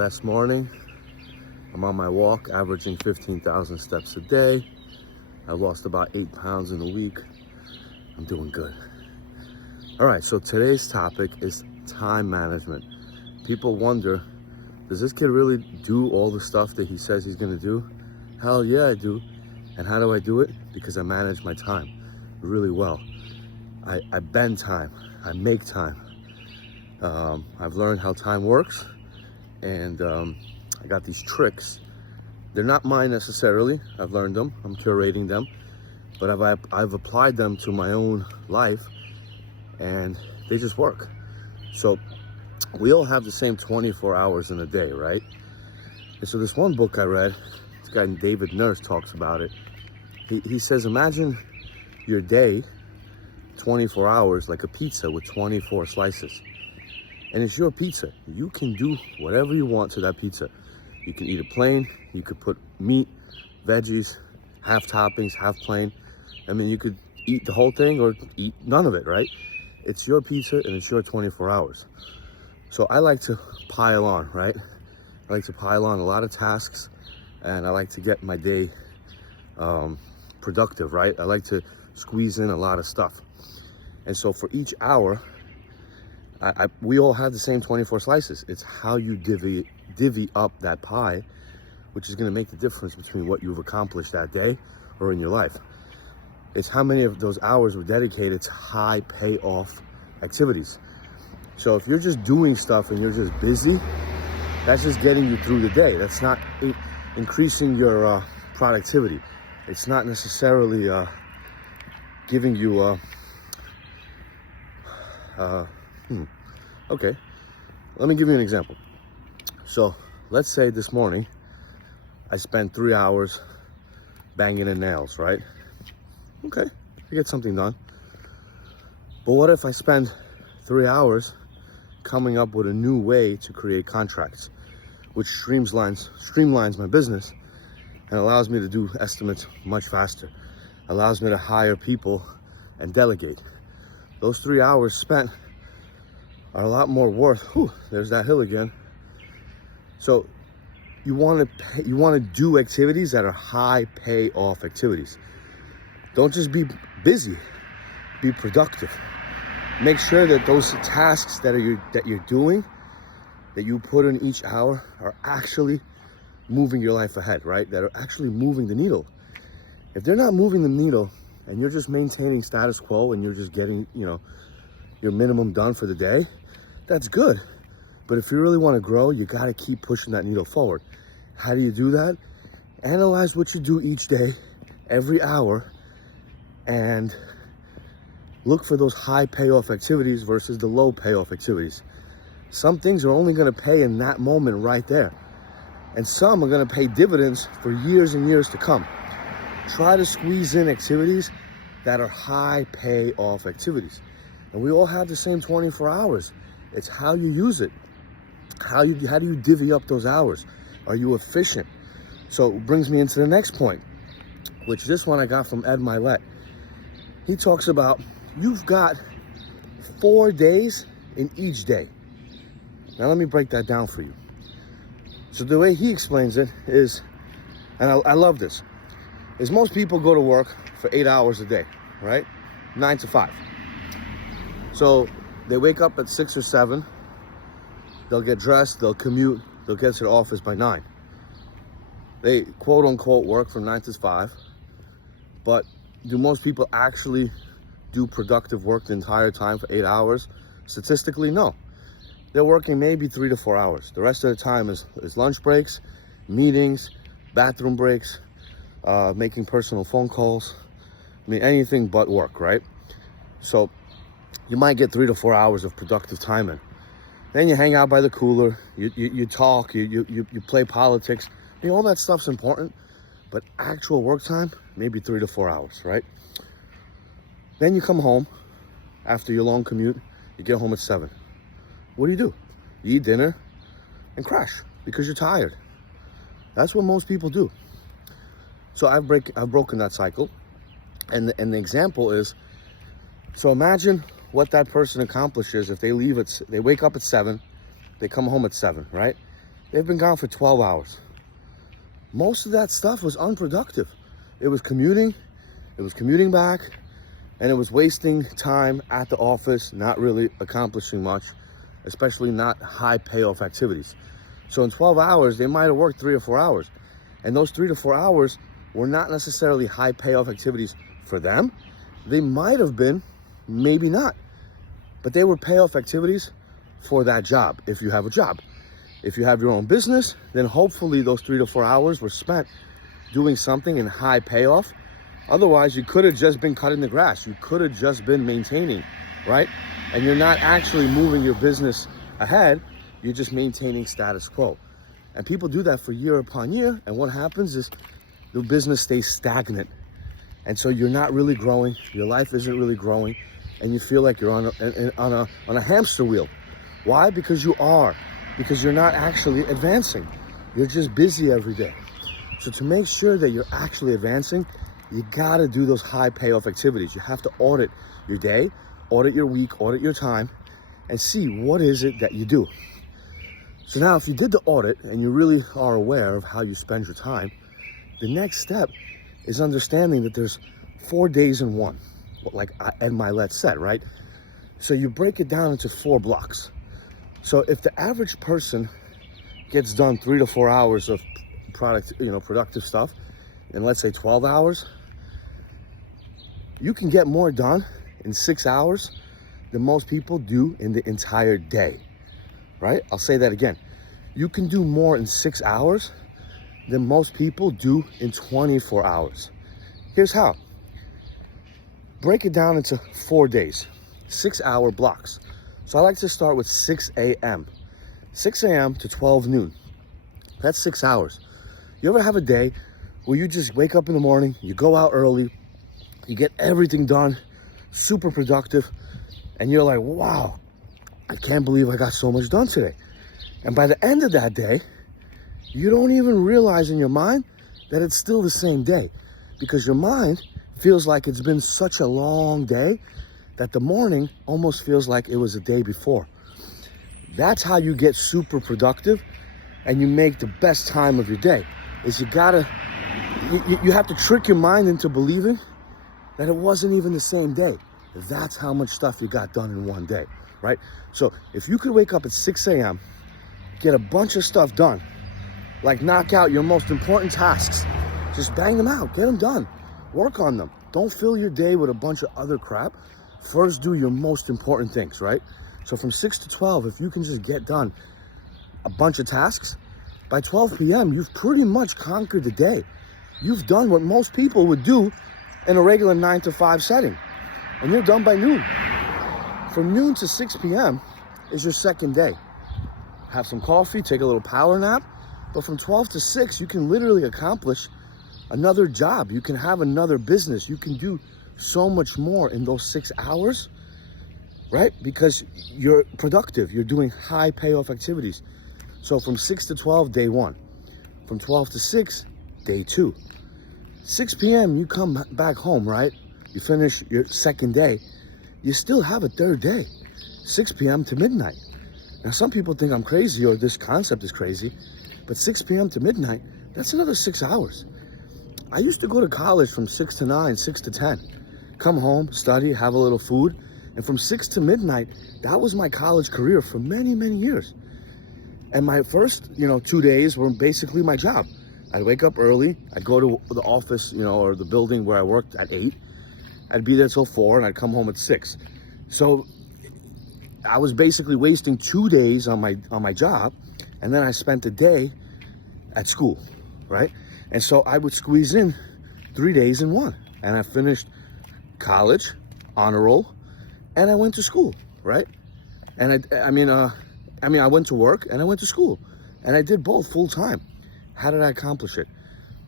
best morning. I'm on my walk, averaging 15,000 steps a day. I lost about 8 pounds in a week. I'm doing good. All right, so today's topic is time management. People wonder, does this kid really do all the stuff that he says he's gonna do? Hell yeah, I do. And how do I do it? Because I manage my time really well. I bend time, I make time. I've learned how time works, and I got these tricks. They're not mine necessarily. I've learned them, I'm curating them, but I've applied them to my own life, and they just work. So we all have the same 24 hours in a day, right? And so this one book I read, this guy named David Nurse talks about it. He says, imagine your day, 24 hours, like a pizza with 24 slices. And it's your pizza. You can do whatever you want to that pizza. You can eat it plain, you could put meat, veggies, half toppings, half plain. I mean, you could eat the whole thing or eat none of it, right? It's your pizza and it's your 24 hours. So I like to pile on, right? I like to pile on a lot of tasks, and I like to get my day productive, right? I like to squeeze in a lot of stuff. And so for each hour, we all have the same 24 slices. It's how you divvy up that pie, which is gonna make the difference between what you've accomplished that day or in your life. It's how many of those hours were dedicated to high payoff activities. So if you're just doing stuff and you're just busy, that's just getting you through the day. That's not increasing your productivity. It's not necessarily giving you okay, let me give you an example. So let's say this morning I spent 3 hours banging in nails, right? Okay, I get something done. But what if I spend 3 hours coming up with a new way to create contracts, which streamlines my business and allows me to do estimates much faster, allows me to hire people and delegate. Those 3 hours spent are a lot more worth. Whew, there's that hill again. So you want to do activities that are high payoff activities. Don't just be busy, be productive. Make sure that those tasks that you're doing, that you put in each hour, are actually moving your life ahead, right? That are actually moving the needle. If they're not moving the needle and you're just maintaining status quo and you're just getting, your minimum done for the day, that's good. But if you really want to grow, you got to keep pushing that needle forward. How do you do that? Analyze what you do each day, every hour, and look for those high payoff activities versus the low payoff activities. Some things are only going to pay in that moment right there, and some are going to pay dividends for years and years to come. Try to squeeze in activities that are high payoff activities. And we all have the same 24 hours. It's how you use it. How do you divvy up those hours? Are you efficient? So it brings me into the next point, which this one I got from Ed Mylett. He talks about, you've got 4 days in each day. Now let me break that down for you. So the way he explains it is, and I love this, is most people go to work for 8 hours a day, right? 9 to 5. So they wake up at 6 or 7, they'll get dressed, they'll commute, they'll get to the office by 9. They quote unquote work from 9 to 5, but do most people actually do productive work the entire time for 8 hours? Statistically, no. They're working maybe 3 to 4 hours. The rest of the time is lunch breaks, meetings, bathroom breaks, making personal phone calls. I mean, anything but work, right? So you might get 3 to 4 hours of productive time in. Then you hang out by the cooler, you talk, you play politics. All that stuff's important, but actual work time, maybe 3 to 4 hours, right? Then you come home after your long commute, you get home at 7. What do? You eat dinner and crash because you're tired. That's what most people do. So I've broken that cycle. And the example is, so imagine what that person accomplishes if they wake up at 7, they come home at 7, right? they've been gone for 12 hours. Most of that stuff was unproductive. It was commuting back, and it was wasting time at the office, not really accomplishing much, especially not high payoff activities. So in 12 hours, they might have worked 3 or 4 hours. And those 3 to 4 hours were not necessarily high payoff activities for them. They might have been, maybe not. But they were payoff activities for that job, if you have a job. If you have your own business, then hopefully those 3 to 4 hours were spent doing something in high payoff. Otherwise, you could have just been cutting the grass. You could have just been maintaining, right? And you're not actually moving your business ahead. You're just maintaining status quo. And people do that for year upon year. And what happens is the business stays stagnant. And so you're not really growing. Your life isn't really growing. And you feel like you're on a hamster wheel. Why? Because you are. Because you're not actually advancing. You're just busy every day. So to make sure that you're actually advancing, you gotta do those high payoff activities. You have to audit your day, audit your week, audit your time, and see what is it that you do. So now if you did the audit and you really are aware of how you spend your time, the next step is understanding that there's 4 days in one, like Ed Mylett said, right? So you break it down into 4 blocks. So if the average person gets done 3 to 4 hours of productive stuff in, let's say, 12 hours, you can get more done in 6 hours than most people do in the entire day, right? I'll say that again. You can do more in 6 hours than most people do in 24 hours. Here's how. Break it down into 4 days, 6-hour blocks. So I like to start with 6 a.m. 6 a.m. to 12 noon. That's 6 hours. You ever have a day where you just wake up in the morning, you go out early, you get everything done, super productive, and you're like, wow, I can't believe I got so much done today. And by the end of that day, you don't even realize in your mind that it's still the same day, because your mind feels like it's been such a long day that the morning almost feels like it was a day before. That's how you get super productive and you make the best time of your day. Is you have to trick your mind into believing that it wasn't even the same day. That's how much stuff you got done in one day, right? So if you could wake up at 6 a.m., get a bunch of stuff done, like knock out your most important tasks, just bang them out, get them done, work on them. Don't fill your day with a bunch of other crap. First, do your most important things, right? So from 6 to 12, if you can just get done a bunch of tasks, by 12 p.m., you've pretty much conquered the day. You've done what most people would do in a regular 9 to 5 setting, and you're done by noon. From noon to 6 p.m. is your second day. Have some coffee, take a little power nap, but from 12 to 6, you can literally accomplish another job. You can have another business. You can do so much more in those 6 hours, right? Because you're productive. You're doing high payoff activities. So from 6 to 12, day 1. From 12 to 6, day 2. 6 p.m., you come back home, right? You finish your second day. You still have a third day, 6 p.m. to midnight. Now, some people think I'm crazy or this concept is crazy, but 6 p.m. to midnight, that's another 6 hours. I used to go to college from 6 to 9, 6 to 10. Come home, study, have a little food. And from 6 to midnight, that was my college career for many, many years. And my first, 2 days were basically my job. I'd wake up early. I'd go to the office, or the building where I worked at 8. I'd be there till 4, and I'd come home at 6. So I was basically wasting 2 days on my job, and then I spent a day at school, right? And so I would squeeze in 3 days in one, and I finished college, honor roll, and I went to school, right? And I went to work and I went to school, and I did both full time. How did I accomplish it?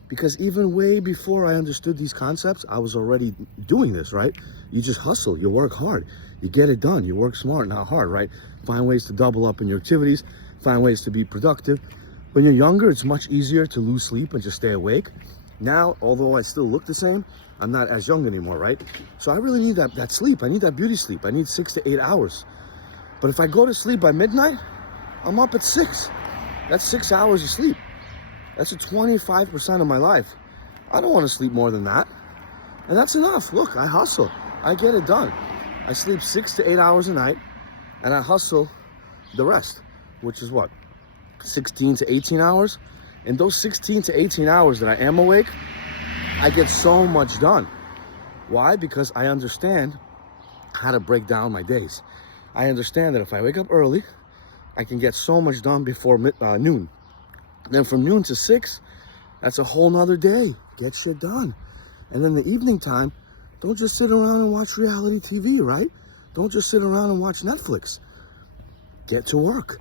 Because even way before I understood these concepts, I was already doing this, right? You just hustle, you work hard, you get it done, you work smart, not hard, right? Find ways to double up in your activities, find ways to be productive. When you're younger, it's much easier to lose sleep and just stay awake. Now, although I still look the same, I'm not as young anymore, right? So I really need that sleep. I need that beauty sleep. I need 6 to 8 hours. But if I go to sleep by midnight, I'm up at 6. That's 6 hours of sleep. That's a 25% of my life. I don't want to sleep more than that. And that's enough. Look, I hustle. I get it done. I sleep 6 to 8 hours a night, and I hustle the rest, which is what? 16 to 18 hours? In those 16 to 18 hours that I am awake, I get so much done. Why? Because I understand how to break down my days. I understand that if I wake up early, I can get so much done before noon. Then from noon to 6, that's a whole nother day. Get shit done. And then the evening time, don't just sit around and watch reality TV, right? Don't just sit around and watch Netflix. Get to work.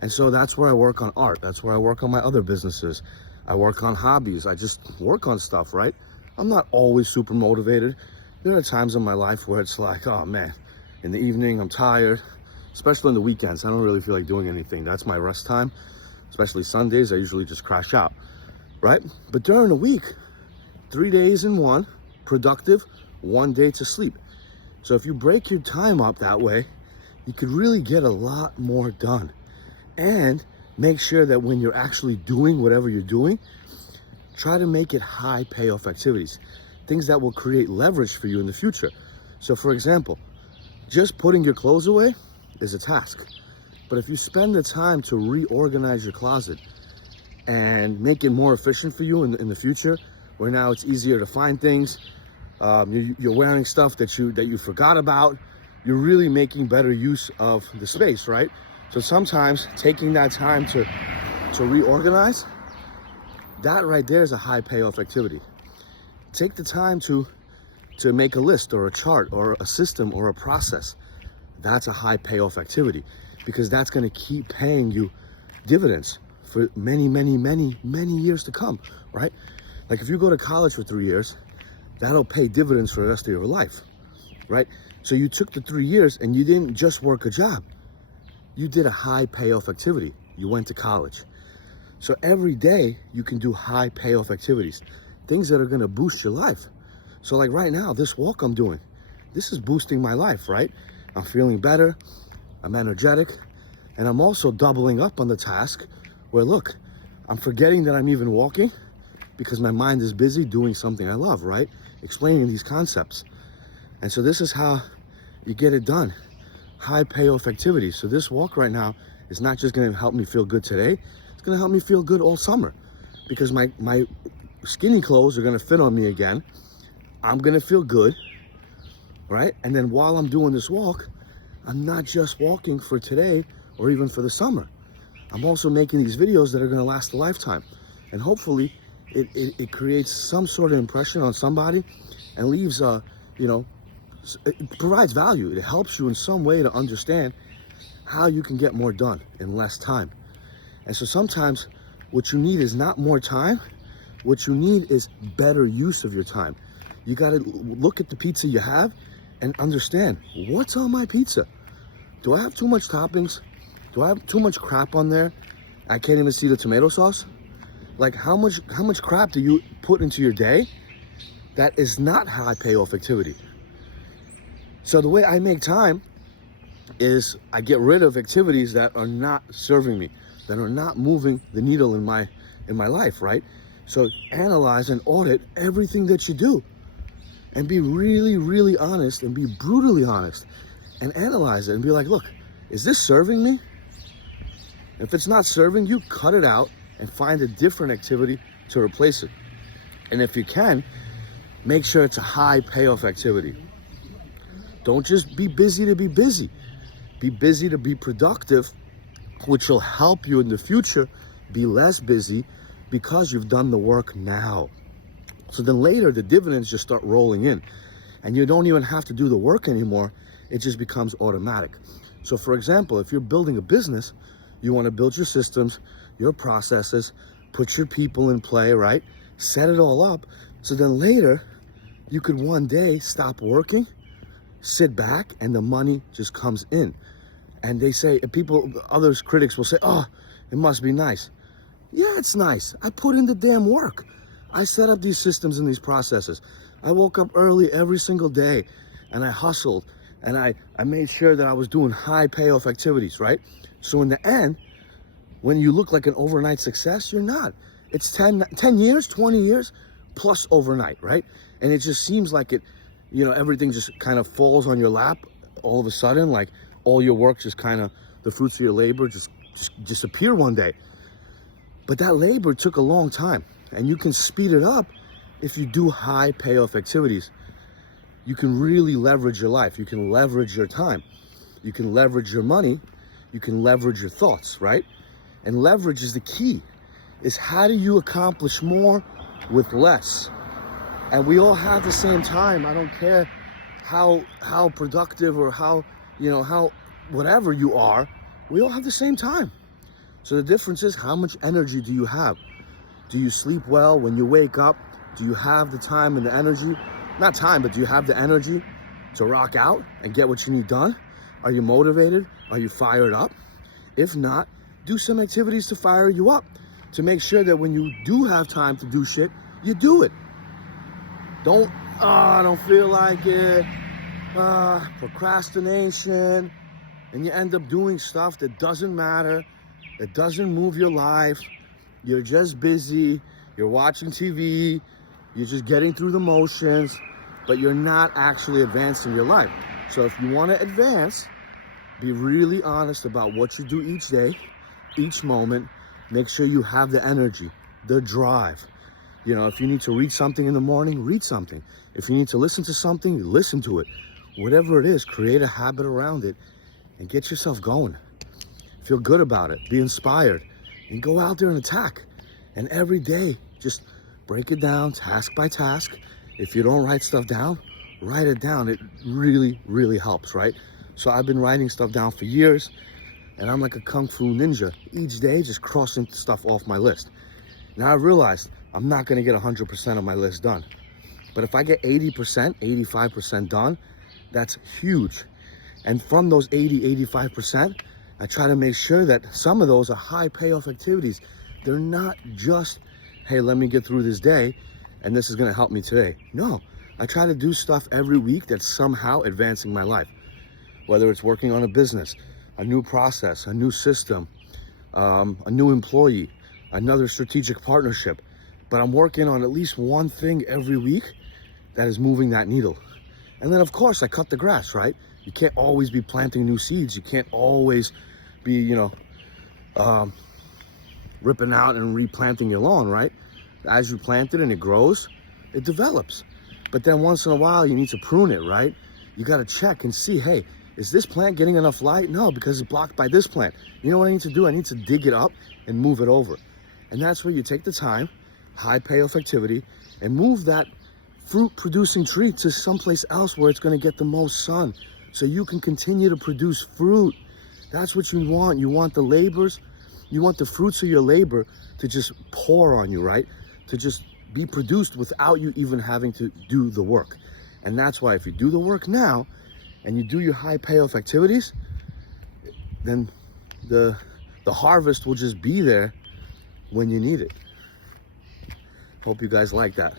And so that's where I work on art. That's where I work on my other businesses. I work on hobbies. I just work on stuff, right? I'm not always super motivated. There are times in my life where it's like, oh man, in the evening I'm tired, especially on the weekends. I don't really feel like doing anything. That's my rest time. Especially Sundays, I usually just crash out, right? But during the week, 3 days in one, productive, 1 day to sleep. So if you break your time up that way, you could really get a lot more done. And make sure that when you're actually doing whatever you're doing, try to make it high payoff activities, things that will create leverage for you in the future. So for example, just putting your clothes away is a task. But if you spend the time to reorganize your closet and make it more efficient for you in the future, where now it's easier to find things, you're wearing stuff that you forgot about, you're really making better use of the space, right? So sometimes taking that time to reorganize, that right there is a high payoff activity. Take the time to make a list or a chart or a system or a process. That's a high payoff activity, because that's going to keep paying you dividends for many, many, many, many years to come, right? Like if you go to college for 3 years, that'll pay dividends for the rest of your life, right? So you took the 3 years and you didn't just work a job. You did a high payoff activity. You went to college. So every day you can do high payoff activities, things that are going to boost your life. So like right now, this walk I'm doing, this is boosting my life, right? I'm feeling better. I'm energetic. And I'm also doubling up on the task where, look, I'm forgetting that I'm even walking because my mind is busy doing something I love, right? Explaining these concepts. And so this is how you get it done. High payoff activities. So this walk right now is not just going to help me feel good today. It's going to help me feel good all summer, because my skinny clothes are going to fit on me again. I'm going to feel good, right? And then while I'm doing this walk, I'm not just walking for today or even for the summer. I'm also making these videos that are going to last a lifetime. And hopefully it creates some sort of impression on somebody and leaves it provides value. It helps you in some way to understand how you can get more done in less time. And so sometimes what you need is not more time. What you need is better use of your time. You got to look at the pizza you have and understand, what's on my pizza? Do I have too much toppings? Do I have too much crap on there? I can't even see the tomato sauce. Like how much crap do you put into your day that is not high payoff activity? So the way I make time is I get rid of activities that are not serving me, that are not moving the needle in my life, right? So analyze and audit everything that you do and be really, really honest and be brutally honest and analyze it and be like, look, is this serving me? If it's not serving you, cut it out and find a different activity to replace it. And if you can, make sure it's a high payoff activity. Don't just be busy to be busy. Be busy to be productive, which will help you in the future be less busy because you've done the work now. So then later, the dividends just start rolling in and you don't even have to do the work anymore. It just becomes automatic. So for example, if you're building a business, you want to build your systems, your processes, put your people in play, right? Set it all up. So then later, you could one day stop working, sit back, and the money just comes in. And they say, others critics will say, oh, it must be nice. Yeah, it's nice. I put in the damn work. I set up these systems and these processes. I woke up early every single day and I hustled and I made sure that I was doing high payoff activities, right? So in the end, when you look like an overnight success, you're not. It's 10 years, 20 years plus overnight, right? And it just seems like it, everything just kind of falls on your lap all of a sudden, like all your work just kind of, the fruits of your labor just disappear one day. But that labor took a long time, and you can speed it up if you do high payoff activities. You can really leverage your life. You can leverage your time. You can leverage your money. You can leverage your thoughts, right? And leverage is the key, is how do you accomplish more with less? And we all have the same time. I don't care how productive or how whatever you are, we all have the same time. So the difference is, how much energy do you have? Do you sleep well when you wake up? Do you have the time and the energy? Not time, but do you have the energy to rock out and get what you need done? Are you motivated? Are you fired up? If not, do some activities to fire you up, to make sure that when you do have time to do shit, you do it. Don't, I don't feel like it, procrastination, and you end up doing stuff that doesn't matter, that doesn't move your life. You're just busy, you're watching TV, you're just getting through the motions, but you're not actually advancing your life. So if you want to advance, be really honest about what you do each day, each moment. Make sure you have the energy, the drive. If you need to read something in the morning, read something. If you need to listen to something, listen to it. Whatever it is, create a habit around it and get yourself going. Feel good about it, be inspired, and go out there and attack. And every day, just break it down task by task. If you don't write stuff down, write it down. It really, really helps, right? So I've been writing stuff down for years, and I'm like a kung fu ninja. Each day, just crossing stuff off my list. Now I realized I'm not gonna get 100% of my list done. But if I get 80%, 85% done, that's huge. And from those 80-85%, I try to make sure that some of those are high payoff activities. They're not just, hey, let me get through this day and this is gonna help me today. No, I try to do stuff every week that's somehow advancing my life. Whether it's working on a business, a new process, a new system, a new employee, another strategic partnership. But I'm working on at least one thing every week that is moving that needle. And then of course I cut the grass, right? You can't always be planting new seeds. You can't always be, ripping out and replanting your lawn, right? As you plant it and it grows, it develops. But then once in a while you need to prune it, right? You gotta check and see, hey, is this plant getting enough light? No, because it's blocked by this plant. You know what I need to do? I need to dig it up and move it over. And that's where you take the time, high payoff activity, and move that fruit producing tree to someplace else where it's gonna get the most sun, so you can continue to produce fruit. That's what you want. You want the fruits of your labor to just pour on you, right? To just be produced without you even having to do the work. And that's why if you do the work now and you do your high payoff activities, then the harvest will just be there when you need it. Hope you guys like that.